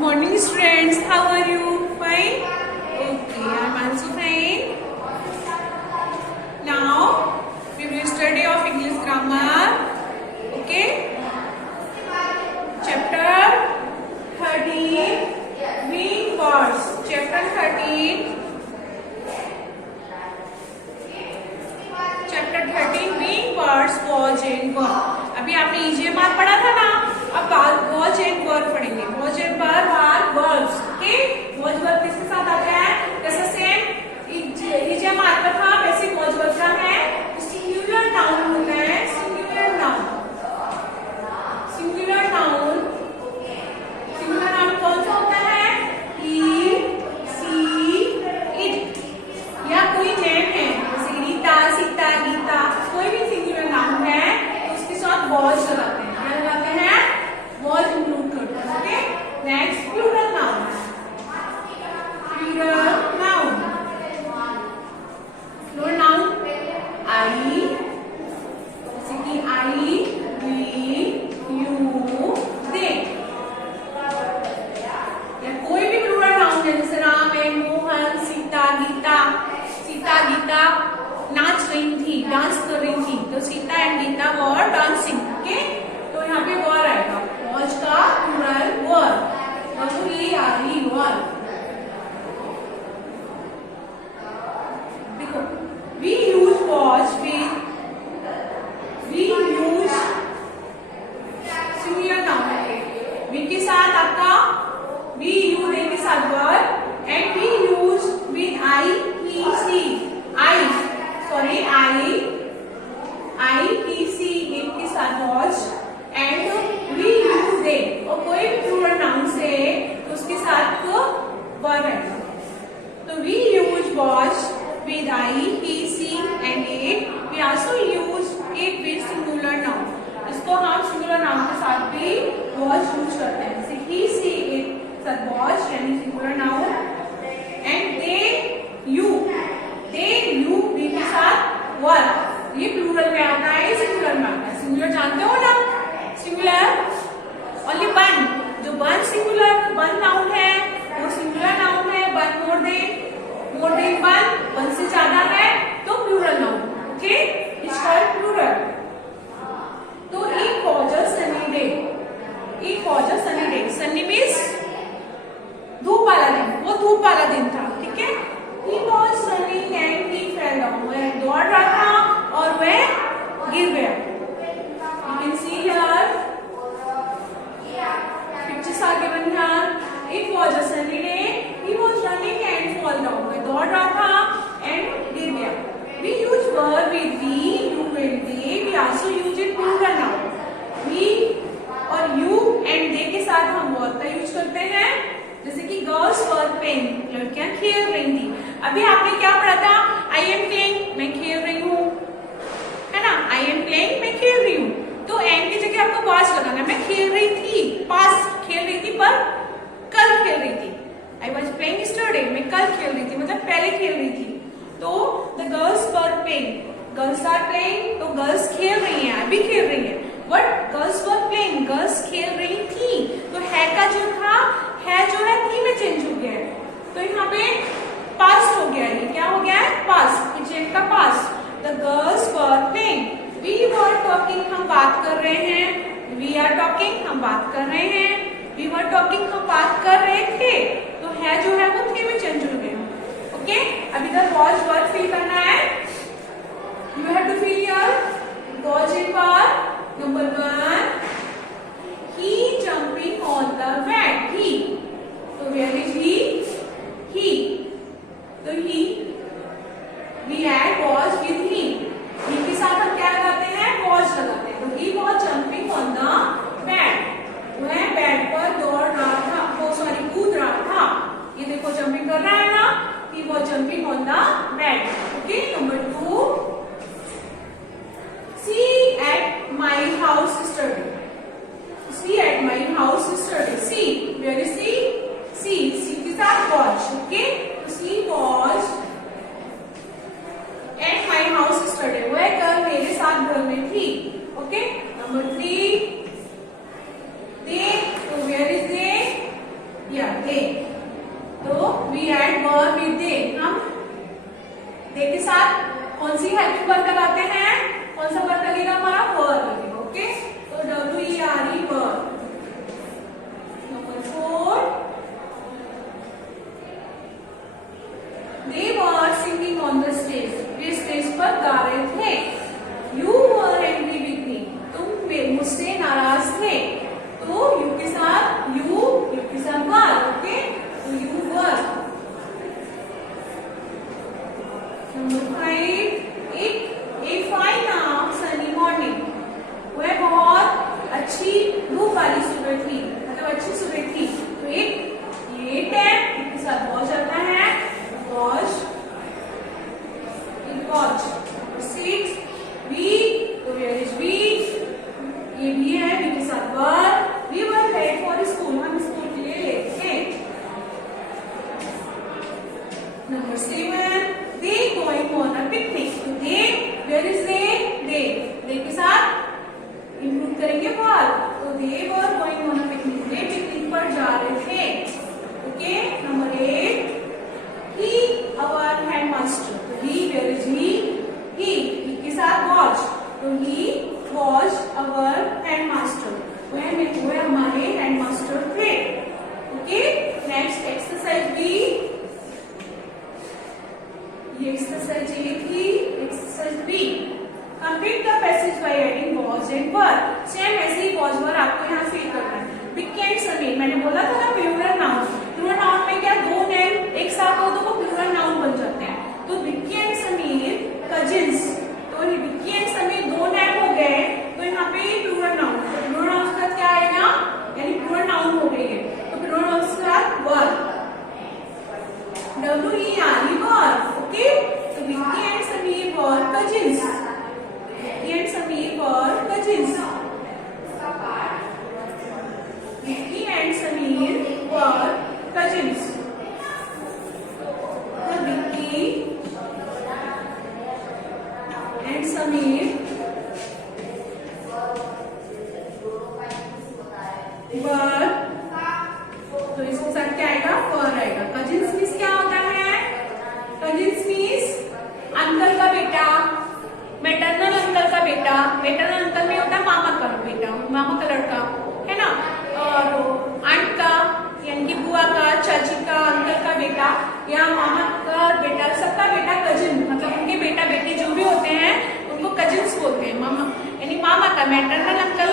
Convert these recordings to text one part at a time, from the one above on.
morning students, how are you? Fine? Okay, I'm also fine. Now we will study of English grammar. Okay? Chapter 13 Wing words. Chapter 13 wing words was and were. अभी आपने EGMR पढ़ा था ना, अब was and were पढ़ेंगे. Was and were are verbs. Okay? Was verb किसके साथ आता है? जैसे सेम EGMR का था वैसे was verb का है. Singular noun होता है. Singular noun कौन सा होता है? He, she, it. या कोई नेम है जैसे रीता, सीता, गीता, कोई भी सिंगुलर नाउन है तो उसके साथ was लगाते हैं. क्या लगाते हैं? was इंक्लूड करते हैं. Okay, next plural noun. I, जैसे कि आई, वी, यू, दे. या कोई भी प्लूरल नाउन है जैसे राम है, मोहन, सीता, गीता नाच रही थी, डांस कर रही थी, तो Sita and Gita were dancing. Okay, तो यहाँ पे वर आएगा. वॉच का प्लूरल वर. देखो, we use watch with singular noun. we के साथ आपका we you they के साथ verb and we use with I, he, she. I, he, she it के साथ watch and we use they. और कोई भी प्लूरल नाउन से तो उसके साथ verb है. तो we use watch with I, he, she and it. We also use it with singular noun. इसको हम singular noun के साथ भी watch यूज करते हैं. जैसे he, she, it साथ watch यानी singular noun and they, you भी के साथ वर्ब. ये प्लूरल में आता है, सिंगुलर में आता है. सिंगुलर जानते हो ना? Singular only one. जो वन सिंगुलर वन नाउन है वो सिंगुलर नाउन है. वन मोर देन वन से ज्यादा है तो plural noun. Okay, it's called plural. तो it was a sunny day. Sunny means धूप वाला दिन. वो धूप वाला दिन था. ठीक है. He was running and he fell down. वह दौड़ रहा था और वह गिर गया. You can see here. Pictures are given here. It was a sunny day. He was running and fell down. वह दौड़ रहा था and गिर गया. We use verb with we, you and they. We also use it plural noun. We और you and they के साथ हम verb का यूज करते हैं. जैसे कि गर्ल्स वर प्लेइंग, लड़कियां खेल रही थी. अभी आपने क्या पढ़ा था? आई एम प्लेइंग, मैं खेल रही हूँ, है ना? आई एम प्लेइंग, मैं खेल रही हूँ. तो एम की जगह आपको वाज लगाना. मैं खेल रही थी, पास खेल रही थी पर कल खेल रही थी. आई वॉज प्लेइंग यस्टरडे, मैं कल खेल रही थी मतलब पहले खेल रही थी. तो the girls were playing, girls are playing, तो गर्ल्स खेल रही हैं, अभी खेल रही हैं. But girls were playing, girls खेल रही थी. तो है का जो था है जो है थी में चेंज हो गया है. तो यहाँ पे पास्ट हो गया. ये क्या हो गया है? पास्ट. पिछले का past. The girls were playing. We were talking, हम बात कर रहे हैं. वी आर टॉकिंग, हम बात कर रहे हैं. वी वर टॉकिंग, हम बात कर रहे थे. तो है जो है वो थी में चेंज हो गया. ओके, अभी तक वॉज वर्ब फील करना है. You have to feel your was in verb. Number 1, he jumping on the bed. He. So where is he? He. So he. We add was with he. He के साथ हम क्या लगाते हैं? Was लगाते हैं. तो he was jumping on the bed. वह बेड पर दौड़ रहा था. कूद रहा था. ये देखो जंपिंग कर रहा है ना? He was jumping on the bed. Okay. Number 2. She at my house yesterday. कौन सी हेल्पिंग वर्ब लगाते हैं? कौन सा वर्ब लगेगा हमारा? वर्ब लगेगा। ओके, तो WERE verb. Number 4, they were singing on the stage, way stage पर गा रहे थे। You were angry with me, तुम मुझसे नाराज थे। तो यू के साथ यू के साथ वर। ओके, तो यू वर। नंबर 5, एक फाइन सनी मॉर्निंग, वह बहुत अच्छी धूप वाली सुबह थी, मतलब अच्छी सुबह थी। तो ये टैग के साथ वॉच आता है, वॉच, it was। 6, we, तो where is we, ये भी है we के साथ वर। we were late for school, हम स्कूल के लिए लेट थे। Number 7, they going on a picnic, तो they, where is they के साथ इंक्लूड करेंगे वर। तो they were going on a picnic, way picnic पर जा रहे थे। Okay, number 8, he our headmaster, तो he, where is he के साथ was, तो he was our headmaster, वह हमारे हेडमास्टर थे। ओके, नेक्स्ट एक्सरसाइज बी, ये एक्सरसाइज ए थी। Exercise B, complete the passage by adding was and were। Same ऐसे ही was were आपको यहाँ फिल करना है। विक्की एंड समीर, मैंने बोला था ना प्लूरल नाउन। प्लूरल नाउन में क्या, दो नेम एक साथ हो तो वो प्लूरल नाउन बन जाते हैं। तो विक्की एंड समीर कजिन्स, तो विक्की एंड समीर दो नेम हो गए, तो यहाँ पे प्लूरल नाउन। तो प्लूरल नाउन का क्या आएगा, यानी प्लूरल नाउन हो गई है, तो प्लूरल नाउन के साथ वर। WERE were. ओके, तो Vicky and Sameer were cousins, Vicky and Sameer were cousins, Vicky and Sameer were cousins. Vicky and Sameer were, तो इसके साथ क्या आएगा, वर आएगा। कजिन्स मीन्स क्या होता है? कजिन्स मीन्स अंकल का बेटा, मैटरनल अंकल का बेटा। मैटरनल अंकल में होता है मामा का बेटा, मामा का लड़का, है ना। और आंट का, यानी कि बुआ का, चाची का, अंकल का बेटा या मामा का बेटा, सबका बेटा कजिन, मतलब उनके बेटा बेटे जो भी होते हैं उनको कजिन्स बोलते हैं। मामा यानी मामा का, मैटरनल अंकल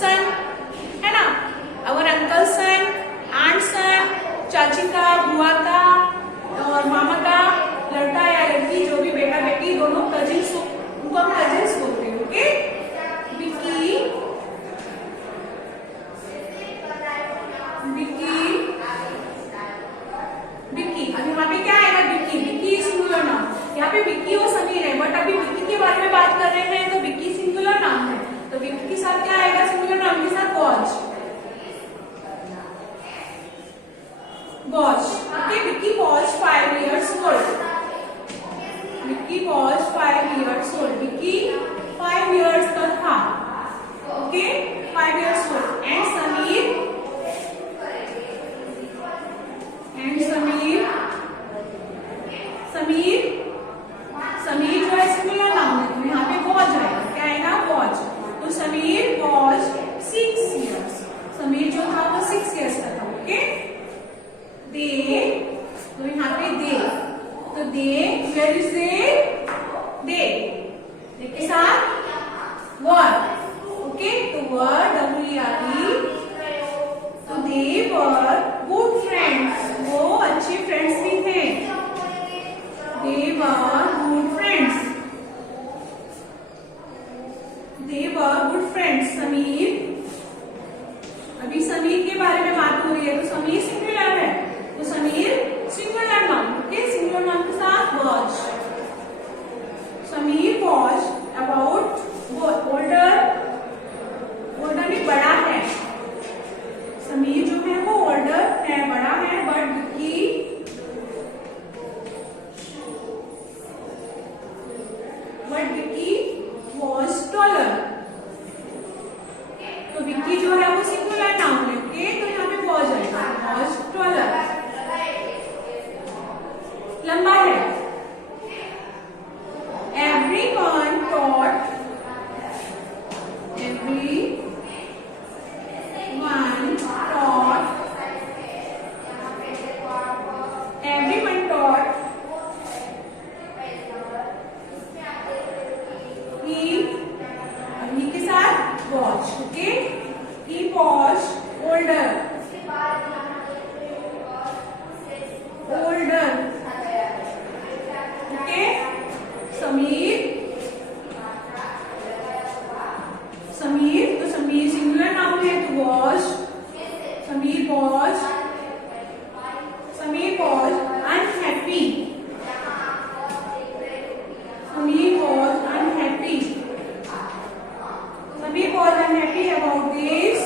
सन, है ना। और अंकल सन, आंट सन, चाची का, बुआ का और मामा का लड़का या लड़की, जो भी बेटा बेटी, दोनों कजिन्स, उनको हम कजिन्स बोलते हैं। ओके, विक्की अब यहाँ पे क्या आएगा, विक्की सिंगुलर नाउन। यहाँ पे विक्की और समीर है, बट अभी विक्की के बारे में बात कर रहे हैं, तो विक्की सिंगुलर नाउन है, तो विक्की के साथ क्या आएगा, सिंगुलर नाउन के साथ was। Okay, Vicky was 5 years old, Vicky was 5 years old, Vicky 5 years का था। Okay, 5 years old। And Sameer जो है सिंगुलर नाउन है, तो यहाँ पे वॉच आएगा। क्या आएगा, वॉच। तो Sameer watch 6 was older. Older. Okay. Sameer. तो समीर सिंगुलर नाउन है तो was. Sameer was unhappy. Sameer was unhappy. Sameer was unhappy about this.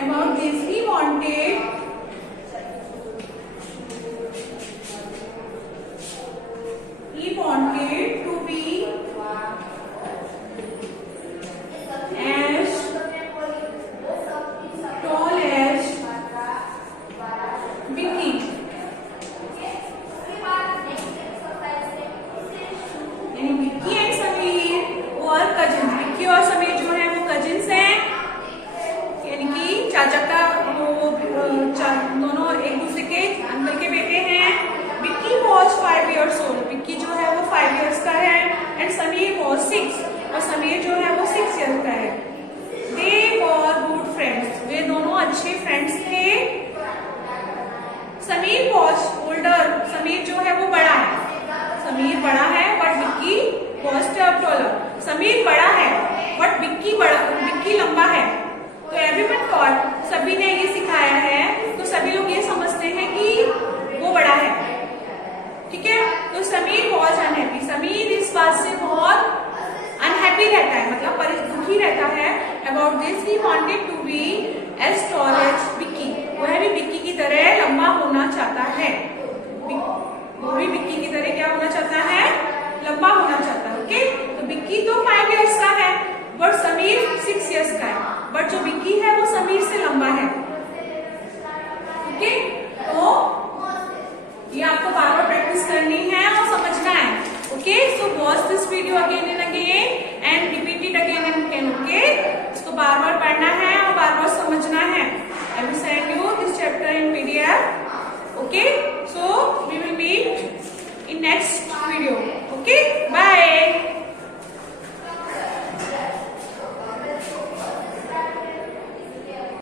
About this, he wanted. He wanted to be as tall as Vicky. यानी Vicky and Sameer और cousins, Vicky और समीर जो है वो cousins हैं, यानी कि चाचा का वो दोनों एक दूसरे के अंकल के बेटे हैं। Vicky was 5 years old, Vicky जो है वो 5 years का है, एंड समीर वॉज 6, और समीर जो है वो 6 years का है। दे वर गुड फ्रेंड्स, वे दोनों अच्छे फ्रेंड्स थे। समीर वॉज ओल्डर, समीर जो है वो बड़ा है, समीर बड़ा है but Vicky was taller. Sameer बड़ा है बट विक्की लंबा है। तो एवरीवन थॉट, सभी ने ये सिखाया है, तो सभी लोग ये समझते हैं कि वो बड़ा है। ठीक है, तो समीर वॉज अनहैप्पी, समीर इस बात से बहुत अनहैप्पी रहता है, मतलब दुखी रहता है। About this he wanted to be as tall as Vicky, वह भी विक्की की तरह लंबा होना चाहता है। वो भी विक्की की तरह क्या होना चाहता है? लंबा होना चाहता है। ओके, तो विक्की तो 5 years का है बट समीर 6 years का है, बट जो विक्की है वो समीर से लंबा है। ओके, तो ये आपको बार बार प्रैक्टिस करनी है और समझना है। Okay, so watch this video again and again and repeat it again and again. Okay, इसको बार बार पढ़ना है और बार बार समझना है। I will send you this chapter in PDF. Okay, so we will meet in next video. Okay, bye.